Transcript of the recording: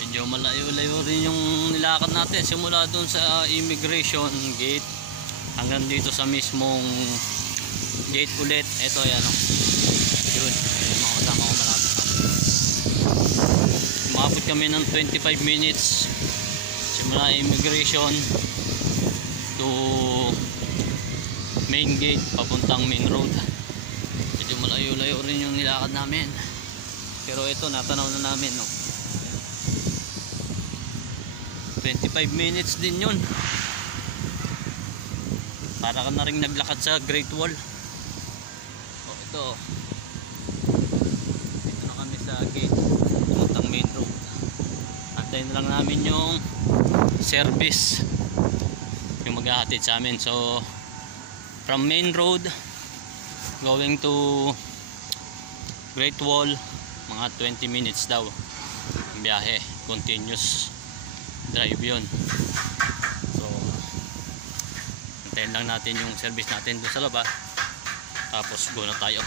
medyo malayo-layo rin yung nilakad natin simula dun sa immigration gate hanggang dito sa mismong gate ulit. Ito yan o, yun, mga kasama ko malapit na. Umabot kami ng 25 minutes simula immigration to main gate papuntang main road. Medyo malayo-layo rin yung nilakad namin, pero ito natanaw na namin, no? 25 minutes din yun, para ka na rin naglakad sa Great Wall. Ito na kami sa gate papuntang main road. Antayin na lang namin yung service yung maghahatid sa amin. So from main road going to Great Wall, mga 20 minutes daw ang biyahe, continuous drive yun. So antayin lang natin yung service natin dun sa labas, tapos go na tayo.